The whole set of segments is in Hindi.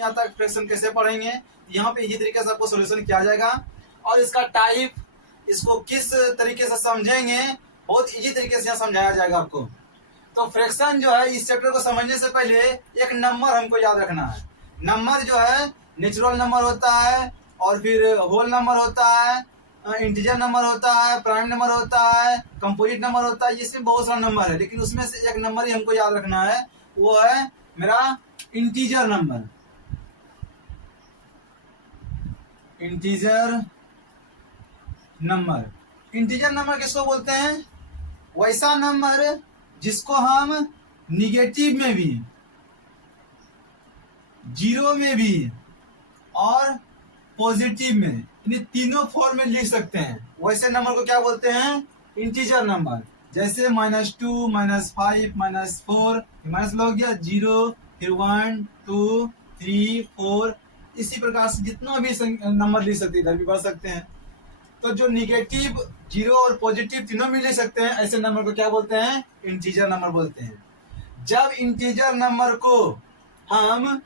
यहाँ तक फ्रैक्शन कैसे पढ़ेंगे, यहाँ पे इजी तरीके से आपको सोल्यूशन किया जाएगा। और इसका टाइप, इसको किस तरीके से समझेंगे, बहुत इजी तरीके से यहाँ समझाया जाएगा आपको। तो फ्रैक्शन जो है, इस चैप्टर को समझने से पहले एक नंबर हमको याद रखना है। नंबर जो है नेचुरल नंबर होता है, और फिर होल नंबर होता है, इंटीजर नंबर होता है, प्राइम नंबर होता है, कंपोजिट नंबर होता है। इसमें बहुत सारा नंबर है, लेकिन उसमें से एक नंबर ही हमको याद रखना है, वो है मेरा integer number. Integer number, integer number किसको बोलते हैं? वैसा नंबर जिसको हम निगेटिव में भी, जीरो में भी और पॉजिटिव में, इन तीनों फॉर्म में लिख सकते हैं। वैसे नंबर को क्या बोलते हैं? Integer number. जैसे -2, -5, -4, माइनस हो गया 0, फिर 1, 2, 3, 4, इसी प्रकार से जितना भी नंबर लिख सकते हैं, इधर भी बढ़ सकते हैं। तो जो निगेटिव, जीरो और पॉजिटिव तीनों में लिख सकते हैं, ऐसे नंबर को क्या बोलते हैं? इंटीजर नंबर बोलते हैं। जब इंटीजर नंबर को हम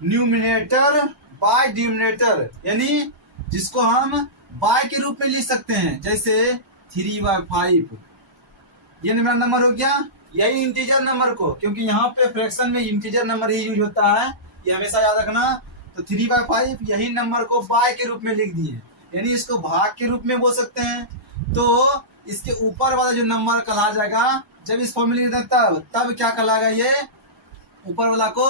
न्यूमिनेटर बाय डिनोमिनेटर, यानी जिसको हम बाय के रूप में लिख सकते हैं, जैसे 3/5, ये मेरा नंबर हो गया। यही इंटीजर नंबर को, क्योंकि यहाँ पे फ्रैक्शन में इंटीजर नंबर ही यूज होता है, ये हमेशा याद रखना। तो 3/5 यही नंबर को बाय के रूप में लिख दिए, यानी इसको भाग के रूप में बोल सकते हैं। तो इसके ऊपर वाला जो नंबर कहला जाएगा, जब इस फॉर्म में लिख दें तब क्या कहलाएगा? ये ऊपर वाला को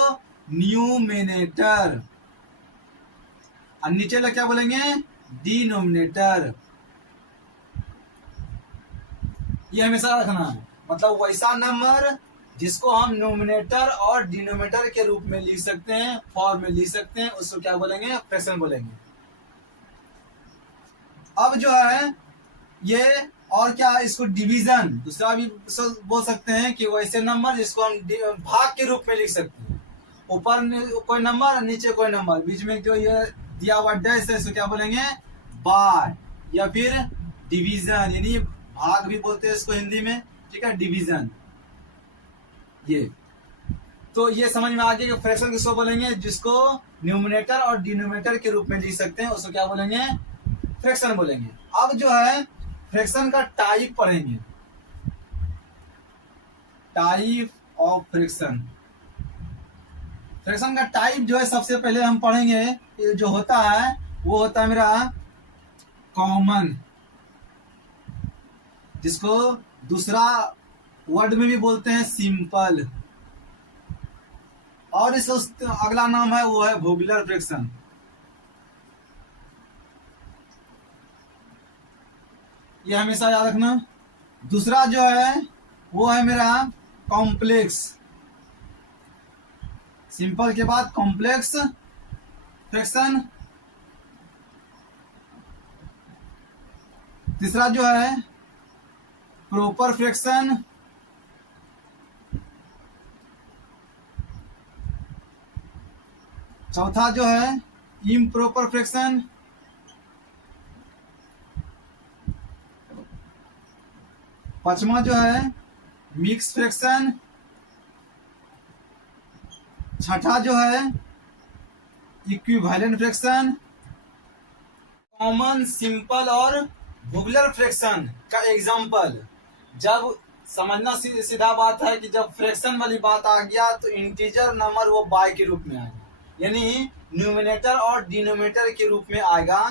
न्यूमिनेटर, और नीचे वाला क्या बोलेंगे? डिनोमिनेटर। ये हमेशा रखना है। मतलब वैसा नंबर जिसको हम नोमिनेटर और डिनोमिनेटर के रूप में लिख सकते हैं, फॉर्म में लिख सकते हैं, उसको क्या बोलेंगे? फ्रैक्शन बोलेंगे। अब जो है ये, और क्या, इसको डिवीजन दूसरा भी बोल सकते हैं, कि वैसे नंबर जिसको हम भाग के रूप में लिख सकते हैं। ऊपर कोई नंबर, नीचे कोई नंबर, बीच में जो ये दिया हुआ डैश है, इसको क्या बोलेंगे? बाय, या फिर डिवीजन, यानी भाग भी बोलते हैं इसको हिंदी में, ठीक है, डिवीजन। ये तो ये समझ में आ गया कि फ्रैक्शन किसको बोलेंगे? जिसको न्यूमिनेटर और डिनोमिनेटर के रूप में लिख सकते हैं, उसको क्या बोलेंगे? फ्रैक्शन बोलेंगे। अब जो है फ्रैक्शन का टाइप पढ़ेंगे, टाइप ऑफ फ्रैक्शन। फ्रैक्शन का टाइप जो है सबसे पहले हम पढ़ेंगे, जो होता है वो होता है मेरा कॉमन, जिसको दूसरा वर्ड में भी बोलते हैं सिंपल, और इसका अगला नाम है वो है वोगुलर फ्रैक्शन। ये हमेशा याद रखना। दूसरा जो है वो है मेरा कॉम्प्लेक्स, सिंपल के बाद कॉम्प्लेक्स फ्रैक्शन। तीसरा जो है प्रॉपर फ्रैक्शन। चौथा जो है इम्प्रॉपर फ्रैक्शन। पांचवा जो है मिक्स फ्रैक्शन। छठा जो है इक्विवेलेंट फ्रैक्शन। कॉमन, सिंपल और वोगुलर फ्रैक्शन का एग्जांपल, जब समझना सीधा बात है कि जब फ्रैक्शन वाली बात आ गया तो इंटीजर नंबर वो बाय के रूप में आएगा, यानी न्यूमिनेटर और डिनोमिनेटर के रूप में आएगा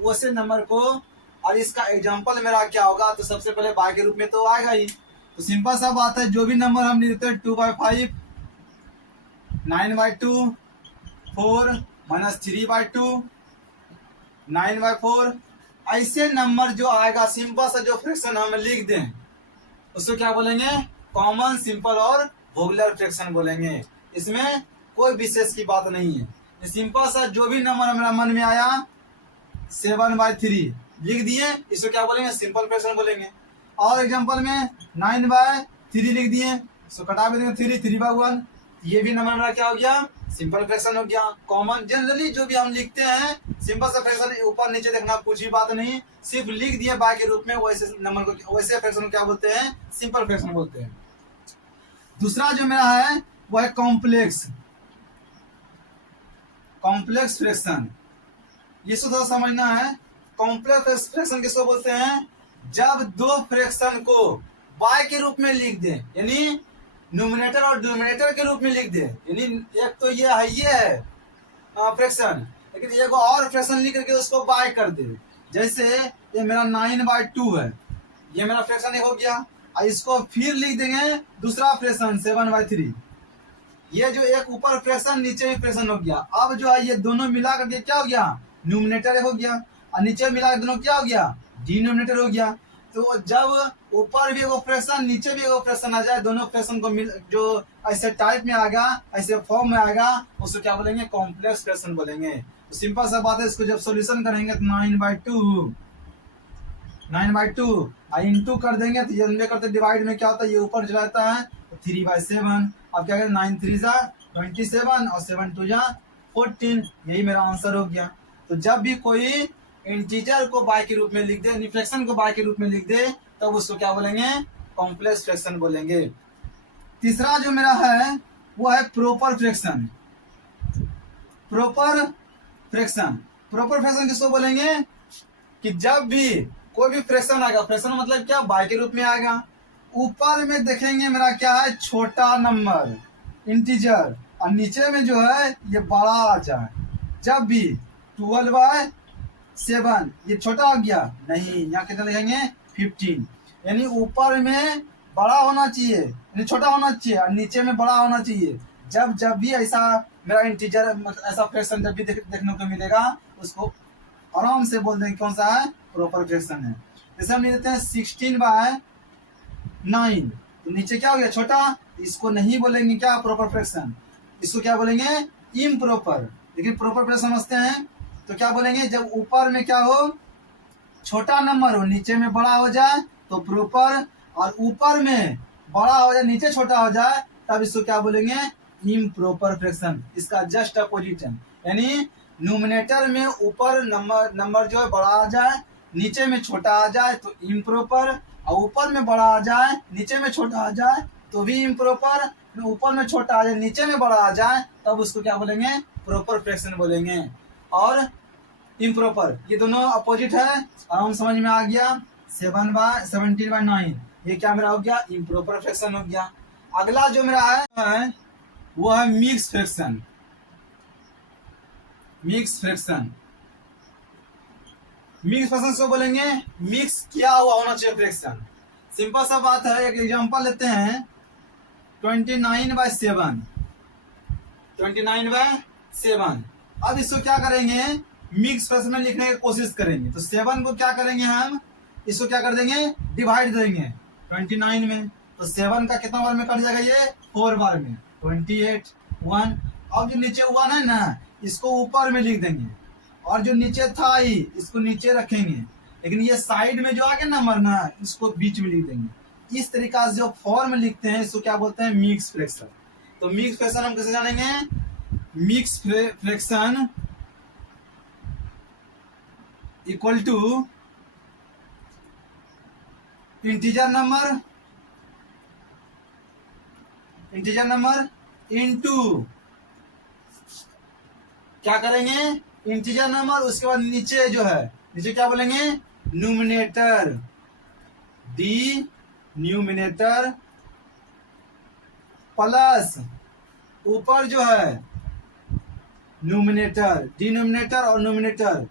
वैसे नंबर को। और इसका एग्जांपल मेरा क्या होगा? तो सबसे पहले बाय के रूप में तो आएगा ही। तो सिंपल सा बात है, जो भी नंबर हम लिखते हैं 2/5, 9/2, 4, -3/2, 9/4, ऐसे नंबर जो आएगा, सिंपल सा जो फ्रैक्शन हम लिख दें, उसको क्या बोलेंगे? कॉमन, सिंपल और वोगुलर फ्रैक्शन बोलेंगे। इसमें कोई विशेष की बात नहीं है। सिंपल सा जो भी नंबर हमारा मन में आया, 7/3 लिख दिए, इसको क्या बोलेंगे? सिंपल फ्रैक्शन बोलेंगे। और एग्जांपल में 9/3 लिख दिए, इसको कटा भी देंगे 3/1, ये भी नंबर हमारा क्या हो गया? सिंपल फ्रैक्शन हो गया। कॉमन, जनरली जो भी हम लिखते हैं सिंपल सा फ्रैक्शन, ऊपर नीचे देखना कुछ भी बात नहीं, सिर्फ लिख दिए बाय के रूप में, वैसे नंबर को, वैसे फ्रैक्शन को क्या बोलते हैं? सिंपल फ्रैक्शन बोलते हैं। दूसरा जो मेरा है वो है कॉम्प्लेक्स। कॉम्प्लेक्स फ्रैक्शन, ये थोड़ा समझना है। कॉम्प्लेक्स फ्रैक्शन किसको बोलते हैं? जब दो फ्रैक्शन को y के रूप में लिख दे, यानी न्यूमिनेटर और डिनोमिनेटर के रूप में लिख दे, यानी एक तो ये है फ्रैक्शन, लेकिन एक और फ्रैक्शन लिख करके उसको y कर दे। जैसे ये मेरा 9/2 है, ये मेरा फ्रैक्शन एक हो गया, और इसको फिर लिख देंगे दूसरा फ्रैक्शन 7/3। ये जो एक ऊपर फ्रैक्शन नीचे भी फ्रैक्शन हो गया। अब जो है ये दोनों मिला करके क्या हो गया? न्यूमिनेटर हो गया, और नीचे मिला दोनों क्या हो गया? डिनोमिनेटर हो गया। तो जब ऊपर भी एगो फ्रैक्शन नीचे भी एगो फ्रैक्शन आ जाए, दोनों फ्रैक्शन को मिल जो ऐसे टाइप में आएगा, ऐसे फॉर्म में आएगा, उसको क्या बोलेंगे? कॉम्प्लेक्स फ्रैक्शन बोलेंगे। तो सिंपल सा बात है, इसको जब सॉल्यूशन करेंगे तो 9/2 इंटू कर देंगे तो ये करते डिवाइड में क्या होता है? ये ऊपर चला जाता है तो 3/7। अब क्या करें? 9 3 जा 27 और 7 2 जा 14। यही मेरा आंसर हो गया। तो जब भी कोई इंटीजर को y के रूप में लिख दे, फ्रैक्शन को y के रूप में लिख दे, तब उसको क्या बोलेंगे? कॉम्प्लेक्स फ्रैक्शन बोलेंगे। तीसरा जो मेरा है वो है proper fraction. Proper fraction, proper fraction किसको बोलेंगे? कि जब भी कोई भी फ्रैक्शन आएगा, फ्रैक्शन मतलब क्या? y के रूप में आएगा, ऊपर में देखेंगे मेरा क्या है? छोटा नंबर इंटीजर, और नीचे में जो है ये बड़ा आ जाए। जब भी 12/7 ये छोटा हो गया, नहीं, यहाँ कितना लिखेंगे? 15। यानी ऊपर में बड़ा होना चाहिए, यानी छोटा होना चाहिए, और नीचे में बड़ा होना चाहिए। जब भी ऐसा मेरा इंटीजर ऐसा फ्रैक्शन जब भी देखने को मिलेगा, उसको आराम से बोल देंगे कौन सा है? प्रॉपर फ्रैक्शन है। जैसे हम लेते हैं 16/9, तो नीचे क्या हो गया? छोटा। इसको नहीं बोलेंगे क्या? Proper fraction. इसको क्या बोलेंगे? इम्प्रॉपर। लेकिन प्रॉपर फ्रैक्शन समझते हैं तो क्या बोलेंगे? जब ऊपर में क्या हो? छोटा नंबर हो, नीचे में बड़ा हो जाए तो प्रॉपर, और ऊपर में बड़ा हो जाए नीचे छोटा हो जाए, तब इसको क्या बोलेंगे? Improper fraction. इसका जस्ट अपोजिट है, यानी न्यूमिनेटर में ऊपर नंबर जो है बड़ा आ जाए, नीचे में छोटा आ जाए तो इम्प्रॉपर, और ऊपर में बड़ा आ जाए नीचे में छोटा आ जाए तो भी इम्प्रॉपर, ऊपर में छोटा आ जाए नीचे में बड़ा आ जाए तब उसको क्या बोलेंगे? प्रॉपर फ्रैक्शन बोलेंगे। और इम्प्रॉपर, ये दोनों अपोजिट है, आराम समझ में आ गया। 17/9 ये क्या मेरा हो गया? इम्प्रॉपर फ्रैक्शन हो गया। अगला जो मेरा है वो है mix fraction. Mix fraction, mix fraction को बोलेंगे? मिक्स किया हुआ होना चाहिए फ्रैक्शन। सिंपल सा बात है, एक एग्जांपल लेते हैं 29/7। 29/7। अब इसको क्या करेंगे? मिक्स फ्रैक्शन में लिखने की कोशिश करेंगे। तो 7 को क्या करेंगे हम? इसको क्या कर देंगे? डिवाइड देंगे 29 में। तो 7 का कितना बार में कट जाएगा? ये 4 बार में। 28 1। अब जो नीचे 1 है ना, इसको ऊपर में लिख देंगे, और जो नीचे था ही इसको नीचे रखेंगे, लेकिन ये साइड में जो आ गया नंबर ना, इसको बीच में लिख देंगे। इस तरीका से जो फॉर्म लिखते हैं इसको क्या बोलते हैं? Mix fraction. तो मिक्स फ्रैक्शन हम कैसे जानेंगे? Mix fraction equal to integer number into क्या करेंगे? इंटीजर नंबर, उसके बाद नीचे जो है, नीचे क्या बोलेंगे? न्यूमिनेटर, डी न्यूमिनेटर प्लस ऊपर जो है न्यूमिनेटर, डिनोमिनेटर और न्यूमिनेटर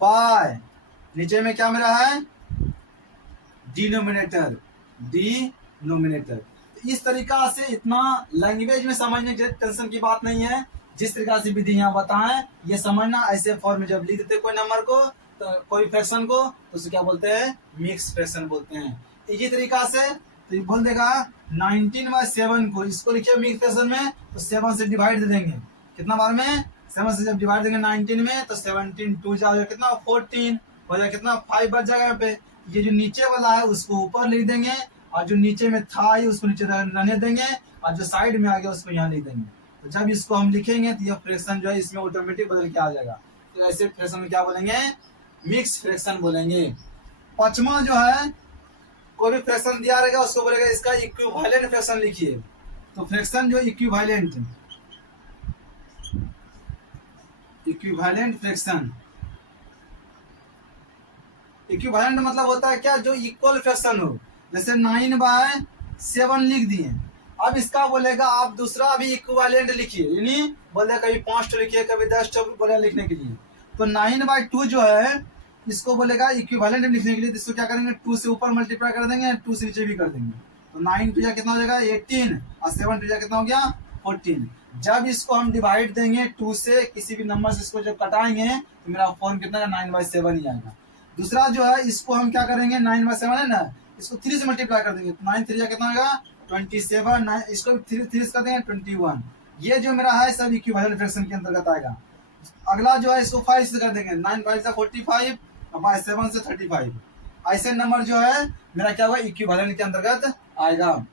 बाय नीचे में क्या मेरा है? Denominator, denominator. इस तरीका से इतना लैंग्वेज में समझने की टेंशन की बात नहीं है। जिस तरीका से विधि यहाँ बताएं ये समझना। ऐसे फॉर्म में जब लिख देते कोई नंबर को, तो कोई फ्रैक्शन को, तो उसे क्या बोलते हैं? मिक्स फ्रैक्शन बोलते हैं। इसी तरीका से तो ये बोल देगा 19/7 को, इसको लिखिए मिक्स फ्रैक्शन में, तो 7 से डिवाइड दे देंगे। कितना बार में? 7 से जब डिवाइड देंगे 19 में, तो 17 2 जाएगा कितना? 14 हो जाएगा कितना? 5 बच जाएगा यहाँ पे। ये जो नीचे वाला है उसको ऊपर लिख देंगे, और जो नीचे में था ही उसको नीचे रहने देंगे, और जो साइड में आ गया उसको यहाँ लिख देंगे। तो जब इसको हम लिखेंगे तो यह फ्रैक्शन जो है इसमें ऑटोमेटिक बदल के आ जाएगा। तो ऐसे फ्रैक्शन में क्या बोलेंगे? मिक्स फ्रैक्शन बोलेंगे। पांचवा जो है, कोई भी फ्रैक्शन दिया रहेगा उसको बोलेगा इसका इक्विवेलेंट फ्रैक्शन लिखिए। तो फ्रैक्शन जो इक्विवेलेंट, इक्विवेलेंट फ्रैक्शन। इक्विवेलेंट मतलब होता है क्या, जो इक्वल फ्रैक्शन हो। जैसे 9/7 लिख दिए, अब इसका बोलेगा आप दूसरा अभी इक्विवेलेंट लिखिए, यानी बोले कभी 5 लिखिए कभी 10 बोले लिखने के लिए। तो 9/2 जो है इसको बोलेगा इक्विवेलेंट लिखने के लिए, इसको क्या करेंगे 2 से ऊपर मल्टीप्लाई कर देंगे, 2 से नीचे भी कर देंगे। तो 9 टू जा कितना हो जाएगा 18 और 7 टू जा कितना हो गया 14। जब इसको हम डिवाइड देंगे 2 से, किसी भी नंबर से इसको जब कटाएंगे तो मेरा फॉर्म कितना 9/7 ही आएगा। दूसरा जो है इसको हम क्या करेंगे 9/7 है ना, इसको 3 से मल्टीप्लाई कर देंगे, 9 3 जा कितना होगा 27, 9 इसको 3 से कर देंगे 21। ये जो मेरा है सब इक्विवेलेंट फ्रैक्शन के अंतर्गत आएगा। अगला जो है इसको 5 से कर देंगे, 9 5 से 45 और 7 से 35। ऐसे नंबर जो है मेरा क्या होगा इक्विवेलेंट के अंतर्गत आएगा।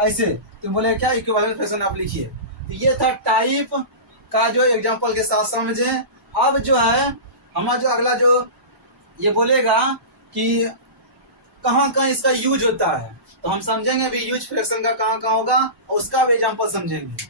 ऐसे तो बोले क्या इक्विवेलेंट फ्रैक्शन आप लिखिए। तो ये था टाइप का जो एग्जांपल के साथ समझे। अब जो है हमारा जो अगला जो ये बोलेगा कि कहाँ कहाँ इसका यूज होता है, तो हम समझेंगे अभी यूज फ्रैक्शन का कहाँ कहाँ होगा और उसका भी एग्जांपल समझेंगे।